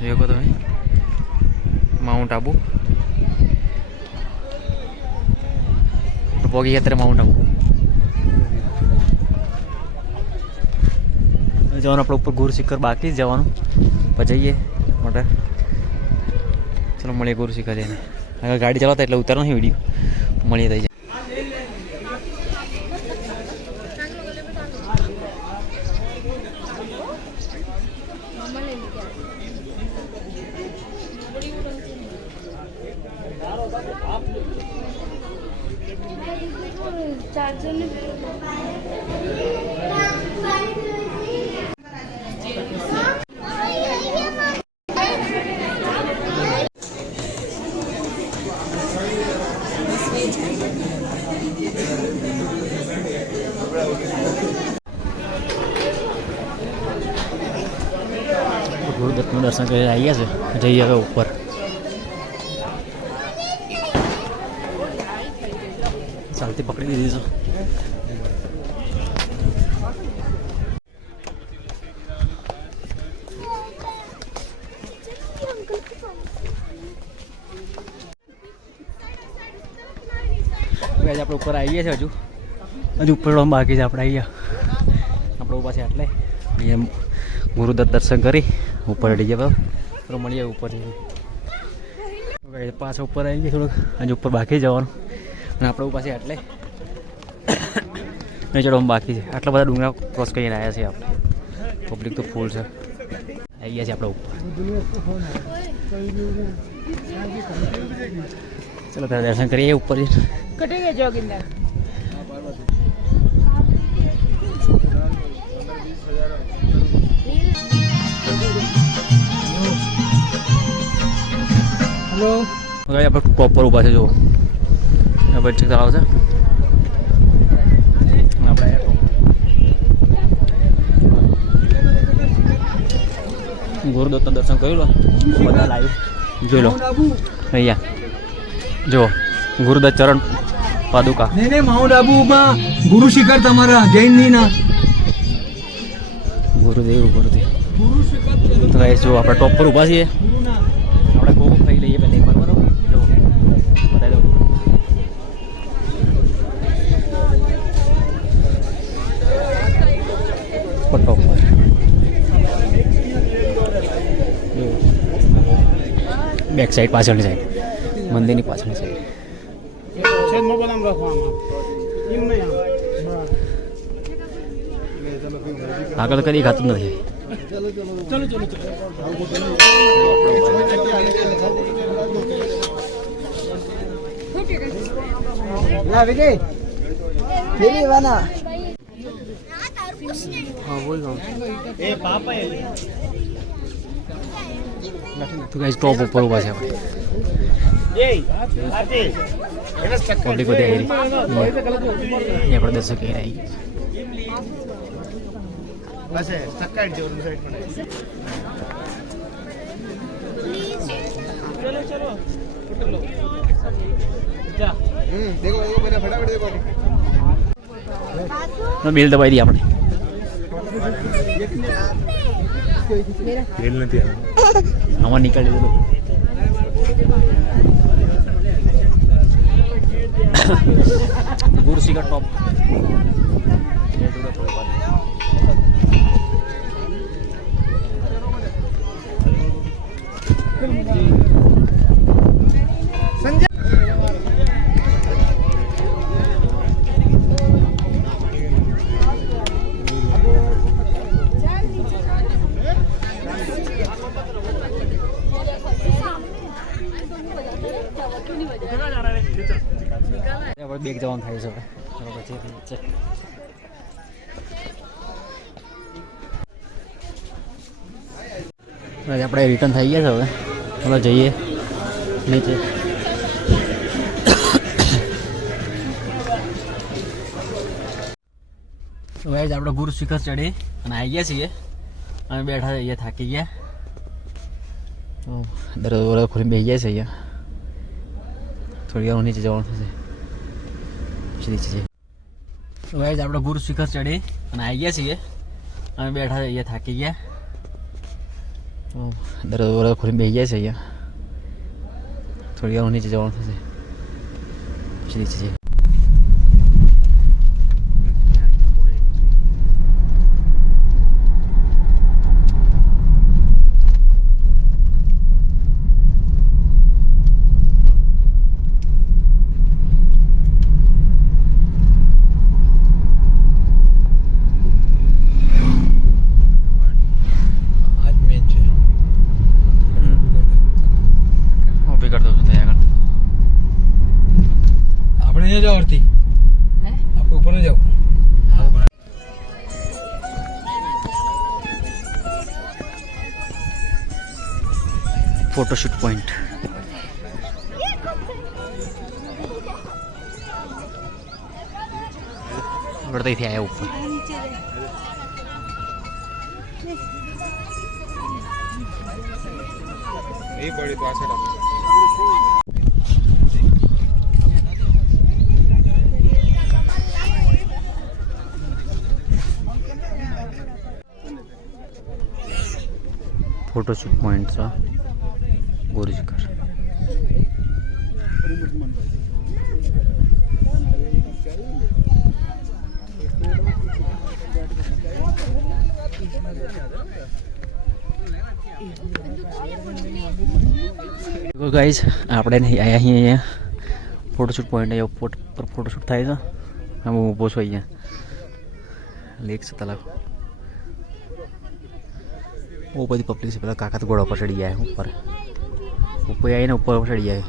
देखो तो माउंट आबू પોગી અત્યારે માઉન્ટ આબુ જવાનું આપણે ઉપર ગુરુ શિખર બાકી જ જવાનું પછી જઈએ માટે ચલો મળીએ ગુરુ શિખર જઈને આગળ ગાડી ચલાવતા એટલે ઉતારો નહીં વિડીયો મળીએ થઈ જાય ગુરુદત્તનું દર્શન કરી આવ્યા છે જઈએ હવે ઉપર ચાલતી પકડી દીધી છે આપણે ઉપર આવીએ છીએ હજુ ઉપર બાકી છે આપણે અહીંયા આપણે પાસે એટલે અહીંયા ગુરુદત્ત દર્શન કરી ઉપર ચડી ગયા થોડું મળીએ ઉપર પાછા ઉપર આવી ગયા થોડુંક હજુ ઉપર બાકી જવાનું અને આપણે પાસે એટલે નહીં ચડવાનું બાકી છે આટલા બધા ડુંગરા ક્રોસ કરીને આવ્યા છીએ આપણે પબ્લિક તો ફૂલ છે આવી ગયા છે આપણે ઉપર ચલો ત્યાં દર્શન કરીએ ઉપર આપણે પ્રોપર ઊભા છે જો વચ્ચે તળાવ છે આપણે ગુરુદત્તના દર્શન કરી લો બધા લાઈવ જોઈ લો અહીંયા જો ગુરુદત્ત ચરણ પાદુકા માઉન્ટ આબુમાં ગુરુ શિખર તમારા જૈનના ગુરુદેવ તો ગાઈસ જો આપણે ટોપ પર ઊભા છીએ આપણે કોકો ખાઈ લઈએ પહેલાં એકવાર બરાબર જો બતાવી દઉં ટોપ પર બેક સાઈડ પાછળની સાઈડ મંદિરની પાછળની સાઈડ આગળ કદી ખાતું નથી તો ગાઈસ ટોપ ઉપર ઉભા છે આપણે પબ્લિક બધી આવી રહી આપણે દર્શક આવી રહી बस है धक्का जोर में साइड पड़े चलो चलो उठ लो जा देखो देखो मैंने फटाफट देखो तो बिल दबाई दी आपने बिल नहीं हमारा निकल दे दो गुरु सी का टॉप બેગ જવાનું થાય છે હવે આપણે રિટર્ન થઈ ગયા છે હવે જઈએ નીચે તો ગાઈસ આપણે ગુરુ શિખર ચડી અને આવી ગયા છીએ અમે બેઠા છીએ થાકી ગયા તો દરવાજો ખોલીને બેસી ગયા છે અહીંયા થોડી વાર નીચે જવાનું થશે નીચે છે તો ગાઈસ આપણે ગુરુ શિખર ચડી અને આવી ગયા છીએ અમે બેઠા છીએ થાકી ગયા દરવાજા ખોલીને બેસી જાય છે અહીંયા. થોડી વાર નીચે જવાનું થશે પછી નીચે જઈએ. આજ મેન છે ઊભી કરી દઉં છું ત્યાં આગળ. આપણે અહીંયા જાઓ આરતી આપણે ઉપર ન જાઓ ફોટોશૂટ પોઈન્ટ. આગળ ત્યાંથી આવ્યા ઉપર. એ પડી તો આ સાઈડ ફોટોશૂટ પોઈન્ટ છે ગુરુ શિખર. ગાઈઝ આપણે અહીંયા ફોટોશૂટ પોઈન્ટ અહીંયા ઉપર ફોટોશૂટ થાય છે. હું ઊભો છું અહીંયા. લેક છે તલાવ. બહુ બધી પબ્લિક છે. પેલા કાકા તો ઘોડા પર ચડી ગયા ઉપર આવીને ઉપર ચડી જાય.